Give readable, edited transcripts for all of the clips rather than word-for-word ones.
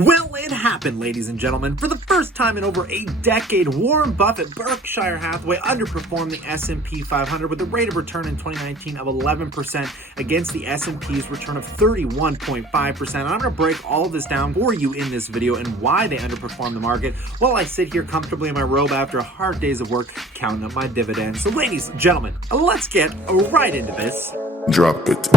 Well, it happened, ladies and gentlemen. For the first time in over a decade, Warren Buffett, Berkshire Hathaway underperformed the S&P 500 with a rate of return in 2019 of 11% against the S&P's return of 31.5%. I'm going to break all of this down for you in this video and why they underperformed the market while I sit here comfortably in my robe after a hard days of work counting up my dividends. So, ladies and gentlemen, let's get right into this. Drop it.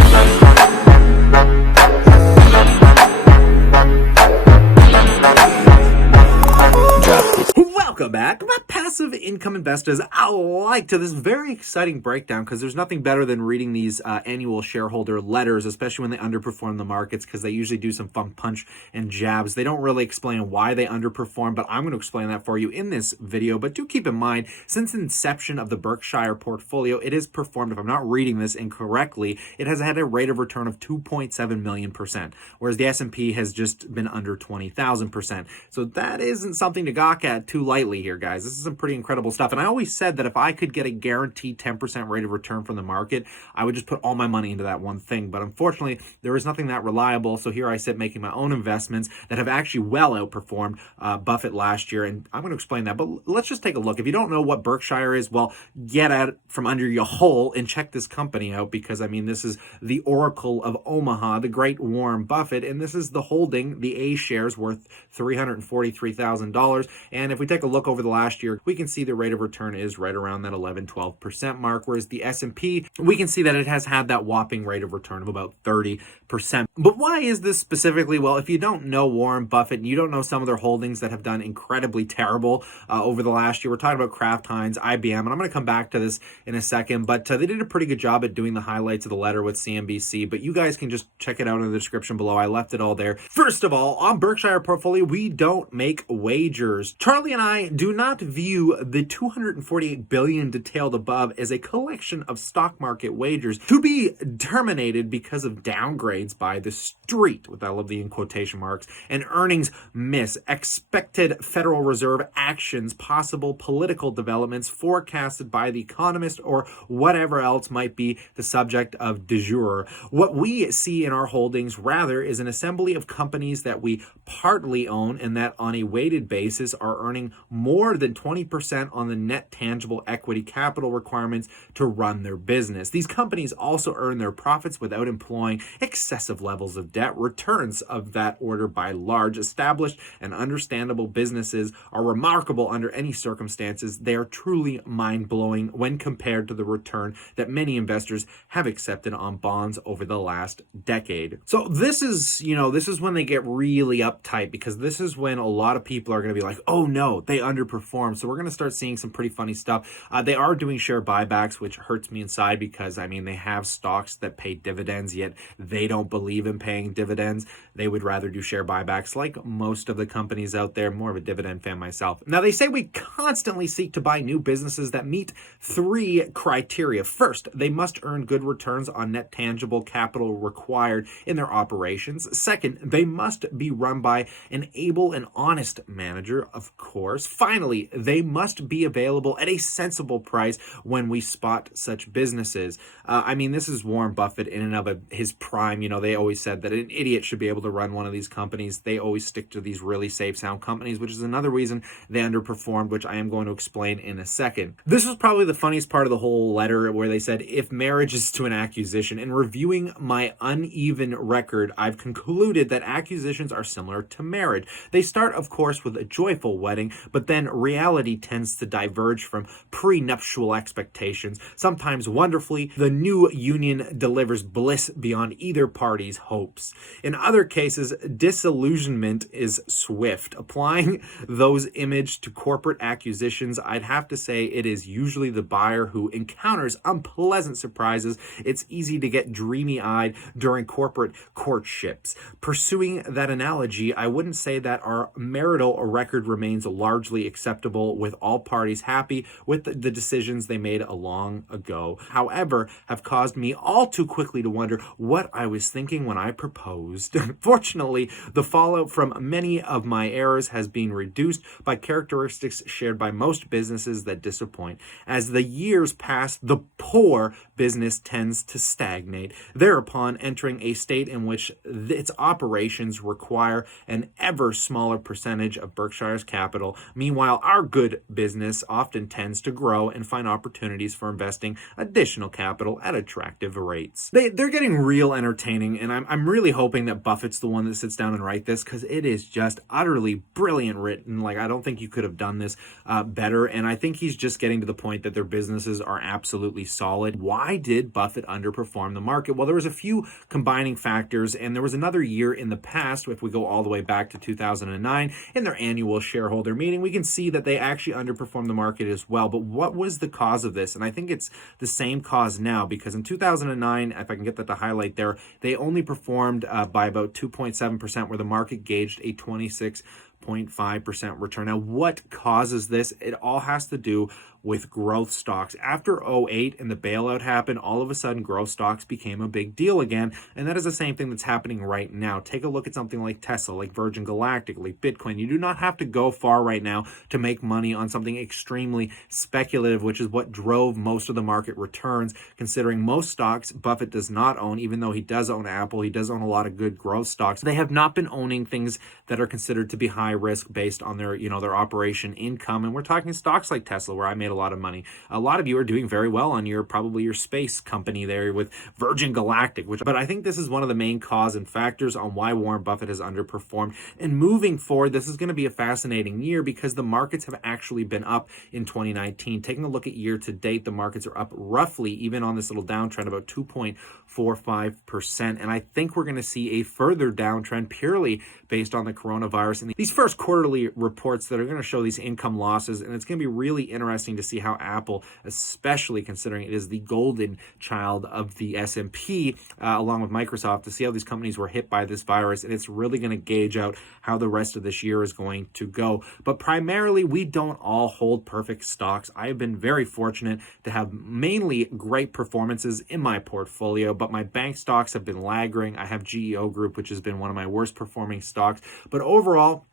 Welcome back, my passive income investors. I like to this very exciting breakdown because there's nothing better than reading these annual shareholder letters, especially when they underperform the markets, because they usually do some fun punch and jabs. They don't really explain why they underperform, but I'm going to explain that for you in this video. But do keep in mind, since the inception of the Berkshire portfolio, it has performed, if I'm not reading this incorrectly, it has had a rate of return of 2.7 million%, whereas the S&P has just been under 20,000%. So that isn't something to gawk at too lightly here, guys. This is some pretty incredible stuff. And I always said that if I could get a guaranteed 10% rate of return from the market, I would just put all my money into that one thing. But unfortunately, there is nothing that reliable. So here I sit making my own investments that have actually well outperformed Buffett last year. And I'm going to explain that. But let's just take a look. If you don't know what Berkshire is, well, get out from under your hole and check this company out, because I mean, this is the Oracle of Omaha, the great Warren Buffett, and this is the holding, the A shares worth $343,000. And if we take a look over the last year, we can see the rate of return is right around that 11-12% mark, whereas the S&P, we can see that it has had that whopping rate of return of about 30%. But why is this specifically? Well, if you don't know Warren Buffett and you don't know some of their holdings that have done incredibly terrible over the last year, we're talking about Kraft Heinz, IBM, and I'm going to come back to this in a second, but they did a pretty good job at doing the highlights of the letter with CNBC, but you guys can just check it out in the description below. I left it all there. First of all, on Berkshire portfolio, we don't make wagers. Charlie and I do not view the $248 billion detailed above as a collection of stock market wagers to be terminated because of downgrades by the street, with I love the in quotation marks, and earnings miss, expected Federal Reserve actions, possible political developments forecasted by the economist, or whatever else might be the subject of du jour. What we see in our holdings rather is an assembly of companies that we partly own and that on a weighted basis are earning more than 20% on the net tangible equity capital requirements to run their business. These companies also earn their profits without employing excessive levels of debt. Returns of that order by large, established, and understandable businesses are remarkable under any circumstances. They are truly mind-blowing when compared to the return that many investors have accepted on bonds over the last decade. So this is when they get really uptight, because this is when a lot of people are going to be like, oh no, they underperform. So we're going to start seeing some pretty funny stuff. They are doing share buybacks, which hurts me inside, because I mean, they have stocks that pay dividends, yet they don't believe in paying dividends. They would rather do share buybacks, like most of the companies out there. More of a dividend fan myself. Now, they say we constantly seek to buy new businesses that meet three criteria. First, they must earn good returns on net tangible capital required in their operations. Second, they must be run by an able and honest manager, of course. Finally, they must be available at a sensible price when we spot such businesses. I mean, this is Warren Buffett in and of his prime. You know, they always said that an idiot should be able to run one of these companies. They always stick to these really safe, sound companies, which is another reason they underperformed, which I am going to explain in a second. This was probably the funniest part of the whole letter, where they said, if marriage is to an accusation, in reviewing my uneven record, I've concluded that accusations are similar to marriage. They start, of course, with a joyful wedding, but then reality tends to diverge from prenuptial expectations. Sometimes wonderfully, the new union delivers bliss beyond either party's hopes. In other cases, disillusionment is swift. Applying those images to corporate acquisitions, I'd have to say it is usually the buyer who encounters unpleasant surprises. It's easy to get dreamy-eyed during corporate courtships. Pursuing that analogy, I wouldn't say that our marital record remains largely acceptable with with all parties happy with the decisions they made a long ago. However, have caused me all too quickly to wonder what I was thinking when I proposed. Fortunately, the fallout from many of my errors has been reduced by characteristics shared by most businesses that disappoint. As the years pass, the poor business tends to stagnate, thereupon entering a state in which its operations require an ever smaller percentage of Berkshire's capital. Meanwhile, our good business often tends to grow and find opportunities for investing additional capital at attractive rates. They're getting real entertaining, and I'm really hoping that Buffett's the one that sits down and writes this, because it is just utterly brilliant written. Like, I don't think you could have done this better, and I think he's just getting to the point that their businesses are absolutely solid. Why did Buffett underperform the market? Well, there was a few combining factors, and there was another year in the past, if we go all the way back to 2009, in their annual shareholder meeting, we can see that they actually underperformed the market as well. But what was the cause of this? And I think it's the same cause now, because in 2009, if I can get that to highlight there, they only performed by about 2.7%, where the market gauged a 26.5% return. Now, what causes this? It all has to do with growth stocks. After 08 and the bailout happened, all of a sudden growth stocks became a big deal again, and that is the same thing that's happening right now. Take a look at something like Tesla, like Virgin Galactic, like Bitcoin. You do not have to go far right now to make money on something extremely speculative, which is what drove most of the market returns, considering most stocks Buffett does not own. Even though he does own Apple, he does own a lot of good growth stocks. They have not been owning things that are considered to be high risk based on their, their operation income. And we're talking stocks like Tesla, where I made a lot of money. A lot of you are doing very well on probably your space company there with Virgin Galactic, but I think this is one of the main cause and factors on why Warren Buffett has underperformed. And moving forward, this is going to be a fascinating year, because the markets have actually been up in 2019. Taking a look at year to date, the markets are up roughly, even on this little downtrend, about 2.45%. And I think we're going to see a further downtrend purely based on the coronavirus and these first quarterly reports that are going to show these income losses. And it's going to be really interesting to see how Apple, especially considering it is the golden child of the S&P, along with Microsoft, to see how these companies were hit by this virus. And it's really going to gauge out how the rest of this year is going to go. But primarily, we don't all hold perfect stocks. I have been very fortunate to have mainly great performances in my portfolio, but my bank stocks have been lagging. I have GEO Group, which has been one of my worst performing stocks. But overall,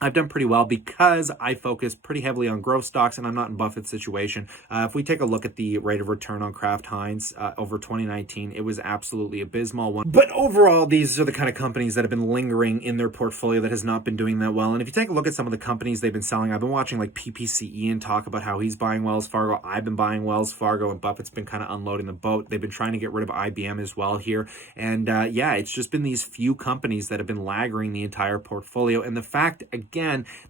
I've done pretty well because I focus pretty heavily on growth stocks, and I'm not in Buffett's situation. If we take a look at the rate of return on Kraft Heinz over 2019, it was absolutely abysmal. But overall, these are the kind of companies that have been lingering in their portfolio that has not been doing that well. And if you take a look at some of the companies they've been selling, I've been watching like PPC Ian talk about how he's buying Wells Fargo. I've been buying Wells Fargo, and Buffett's been kind of unloading the boat. They've been trying to get rid of IBM as well here. And yeah, it's just been these few companies that have been lagging the entire portfolio. And the fact, again,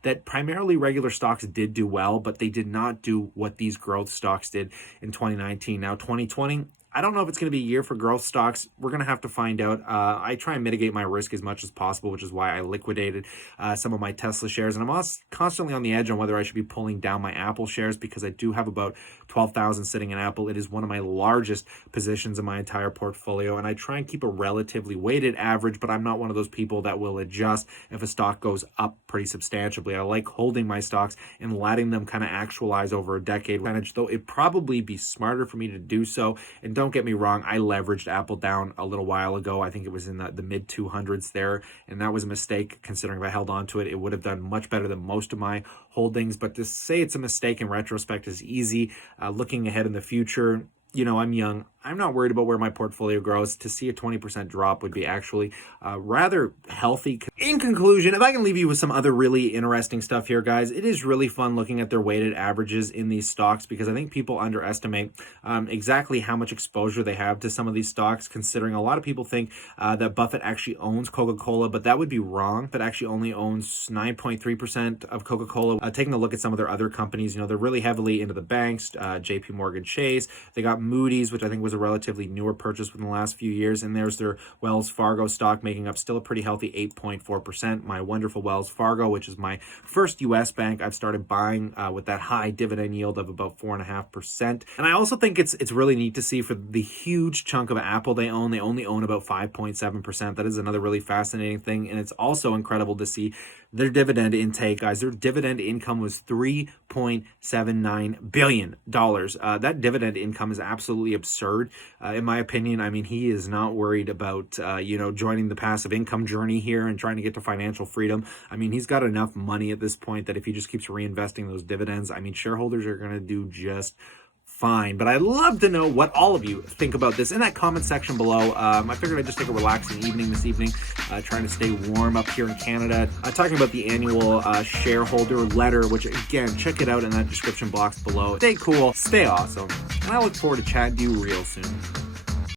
that primarily regular stocks did do well, but they did not do what these growth stocks did in 2019. Now, 2020, I don't know if it's going to be a year for growth stocks. We're going to have to find out. I try and mitigate my risk as much as possible, which is why I liquidated some of my Tesla shares. And I'm also constantly on the edge on whether I should be pulling down my Apple shares, because I do have about 12,000 sitting in Apple. It is one of my largest positions in my entire portfolio. And I try and keep a relatively weighted average, but I'm not one of those people that will adjust if a stock goes up pretty substantially. I like holding my stocks and letting them kind of actualize over a decade. Though it'd probably be smarter for me to do so. And don't get me wrong, I leveraged Apple down a little while ago. I think it was in the mid 200s there, and that was a mistake, considering if I held on to it, it would have done much better than most of my holdings. But to say it's a mistake in retrospect is easy. Looking ahead in the future, I'm young. I'm not worried about where my portfolio grows. To see a 20% drop would be actually rather healthy. In conclusion, if I can leave you with some other really interesting stuff here, guys, it is really fun looking at their weighted averages in these stocks, because I think people underestimate exactly how much exposure they have to some of these stocks, considering a lot of people think that Buffett actually owns Coca-Cola, but that would be wrong. Buffett actually only owns 9.3% of Coca-Cola. Taking a look at some of their other companies, they're really heavily into the banks, JP Morgan Chase. They got Moody's, which I think was a relatively newer purchase within the last few years, and there's their Wells Fargo stock, making up still a pretty healthy 8.4%. My wonderful Wells Fargo, which is my first U.S. bank, I've started buying with that high dividend yield of about 4.5%. And I also think it's really neat to see for the huge chunk of Apple they own. They only own about 5.7%. That is another really fascinating thing, and it's also incredible to see their dividend intake, guys. Their dividend income was $3.2 $8.79 billion. That dividend income is absolutely absurd, in my opinion. I mean, he is not worried about, joining the passive income journey here and trying to get to financial freedom. I mean, he's got enough money at this point that if he just keeps reinvesting those dividends, I mean, shareholders are going to do just fine. But I'd love to know what all of you think about this in that comment section below. I figured I'd just take a relaxing evening this evening, trying to stay warm up here in Canada. Talking about the annual shareholder letter, which again, check it out in that description box below. Stay cool, stay awesome, and I look forward to chatting to you real soon.